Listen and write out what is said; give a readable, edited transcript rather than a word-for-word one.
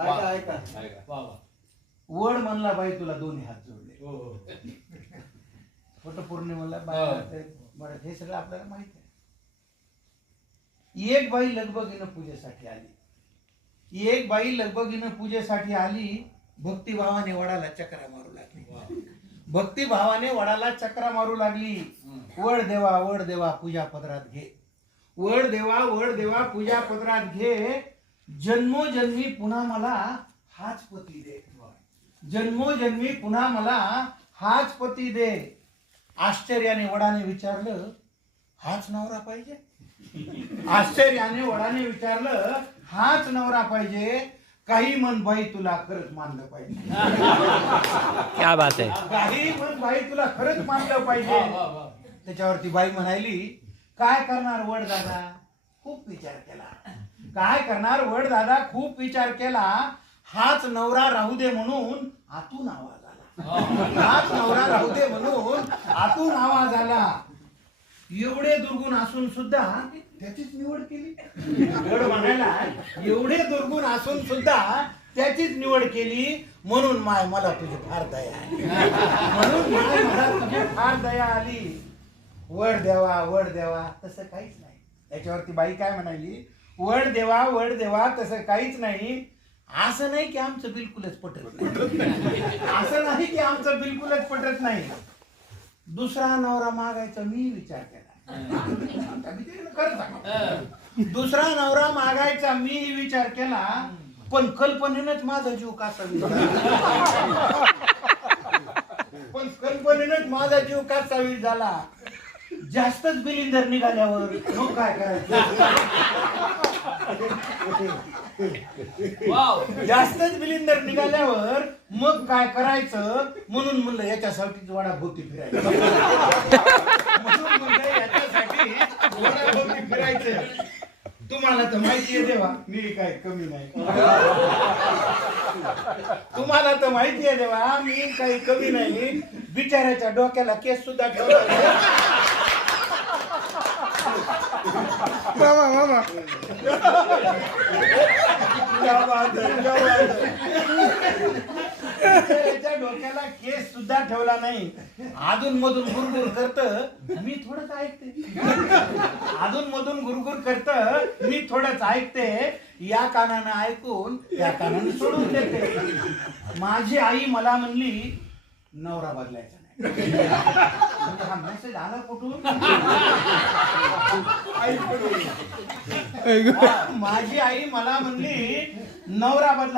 ऐका वड म्हणला बाई तुला दोन्ही हात जोडले, वटपौर्णिमेला बाई हे सगळं आपल्याला माहित आहे. एक बाई लगबगीनं पूजेसाठी आली, एक बाई लगबगीनं पूजेसाठी आली. भक्तिभावाने वडाला चक्रा मारू लागली, भक्तिभावाने वडाला चक्रा मारू लागली. वड देवा पूजा पदरात घे, वड देवा पूजा पदरात घे. जन्मोजन्मी पुन्हा मला हाच पती दे, जन्मोजन्मी पुन्हा मला हाच पती दे. आश्चर्याने वडाने विचारलं, हाच नवरा पाहिजे? आश्चर्याने वडाने विचारलं, हाच नवरा पाहिजे? काही मन बाई तुला खरंच मानलं पाहिजे. क्या बात आहे. काही मन बाई तुला खरंच मानलं पाहिजे. त्याच्यावरती बाई म्हणाली, काय करणार वड दादा, खूप विचार केला. काय करणार वड दादा, खूप विचार केला. हाच नवरा राहू दे म्हणून आतून आवाज आला, हाच नवरा राहू दे म्हणून आतून आवाज आला. एवढे दुर्गुण असून सुद्धा त्याचीच निवड केली. वड म्हणायला, एवढे दुर्गुण असून सुद्धा त्याचीच निवड केली. म्हणून माय मला तुझी फार दया आली, म्हणून माय मला तुझी फार दया आली. वड देवा तसं काहीच नाही. त्याच्यावरती बाई काय म्हणाली, वड देवा तसं काहीच नाही. असं नाही की आमचं बिलकुलच पटत नाही, असं नाही की आमचं बिलकुलच पटत नाही. दुसरा नवरा मागायचा मी विचार केला, दुसरा नवरा मागायचा मी विचार केला. पण कल्पनेनंच माझा जीव कासा पण कल्पनेनंच माझा जीव कासावीस झाला. जास्तच बिलिंदर निघाल्यावर मग काय करायचं, जास्तच बिलिंदर निघाल्यावर मग काय करायचं. म्हणून म्हणलं याच्यासाठीच वडाभोवती फिरायचं, म्हणून म्हणलं याच्यासाठी वडाभोवती फिरायचं. तुम्हाला तर माहिती आहे देवा मी काय कमी नाही, तुम्हाला तर माहिती आहे देवा मी काही कमी नाही. बिचाऱ्याच्या डोक्याला केस सुद्धा ठेवला. मामा बिचाऱ्याच्या डोक्याला केस सुद्धा ठेवला नाही. अधून मधून गुरगुर करत मी थोडंच ऐकते, अधून मधून गुरगुर करत मी थोडंच ऐकते. या कानानं ऐकून त्या कानानं सोडून देते. माझी आई मला म्हणली, नवरा बदलायचा नाही. हा मेसेज आला कुठून? माझी आई मला म्हणली, नवरा बदला